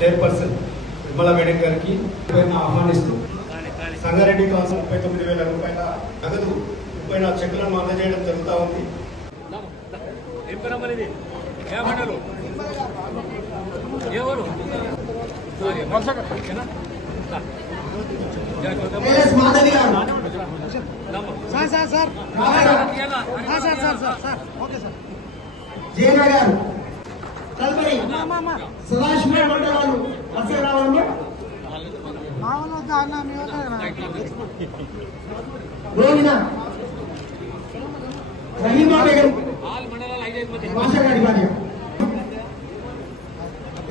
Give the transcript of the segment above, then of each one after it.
Chairperson Vimala madam గారికి ఆహ్వానిస్తూ Sangareddy council 39,000 రూపాయల నగదు 34 చెక్కులను అందజేయడం జరుగుతూ ఉంది. జయనగర్ తదుపరి సదాశివ మండలాలు వచ్చే రావాలమ్మా. రోహిణ రహీమా బేగం భాషా గారి భార్య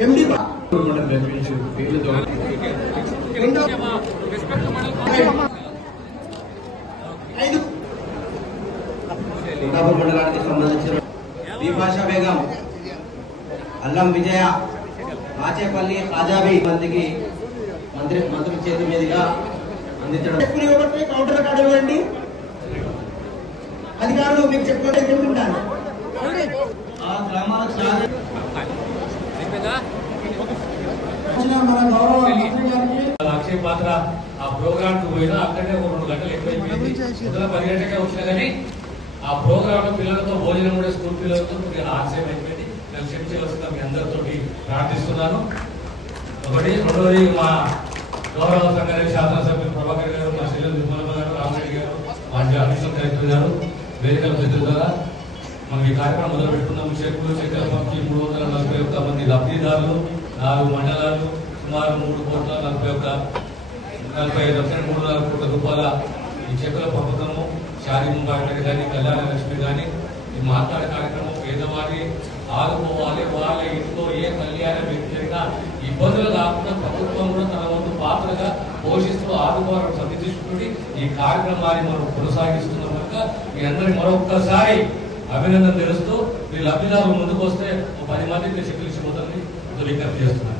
ఎండి మండలానికి సంబంధించిన భాషా బేగం అల్లం విజయ మాచేపల్లి ఖాజాబీ మందికి మంత్రి చేతి మీదుగా అందించడం. కౌంటర్ కార్డు ఇవ్వండి. అధికారులు మీకు చెప్పుకుంటే చెప్తుంటారు. ఆ గ్రామాలకు అక్షయ పాత్ర ఆ ప్రోగ్రామ్ కు పోయినా అక్కడే 2 గంటలు ఎక్కువైపోయింది. 10 గంటలకే వచ్చినా కానీ ఆ ప్రోగ్రామ్ లో పిల్లలతో భోజనం కూడా స్కూల్ పిల్లలతో ఆశయం అయిపోయింది. నేను క్షమించవలసిన మీ అందరితోటి ప్రార్థిస్తున్నాను. ఒకటి రెండోది మా గౌరవ సంగారెడ్డి శాసనసభ్యులు ప్రభాకర్ గారు, మా చెల్లెలు నిర్మలమ్మ గారు, రామరెడ్డి గారు, మా అడిషనల్ కలెక్టర్ గారు, వేదికల పెద్దల ద్వారా మనం ఈ కార్యక్రమం మొదలు పెట్టుకున్నాము. చెక్కులు చెక్కుల పంపిణీ 341 మంది లబ్ధిదారులు, 4 మండలాలు, సుమారు 3,45,3,4 కోట్ల రూపాయల ఈ చెక్కుల పంపకము షాదీ ముబారక్ కానీ కళ్యాణ లక్ష్మి కానీ ఈ మాట్లాడే కార్యక్రమం పేదవారి ఆదుకోవాలి. వాళ్ళ ఇంట్లో ఏ కళ్యాణ వ్యక్తి అయినా ఇబ్బందులు కాకుండా ప్రభుత్వం కూడా తన వంతు పాత్రగా పోషిస్తూ ఆదుకోవాలని సంధించుకుంటే ఈ కార్యక్రమాన్ని మనం కొనసాగిస్తున్నాం కనుక మీ అందరినీ మరొక్కసారి అభినందన తెలుస్తూ మీ లబ్ధిదారులు ముందుకు వస్తే 10 మందికి చెక్కులు ఇచ్చిపోతుంది విజ్ఞప్తి చేస్తున్నారు.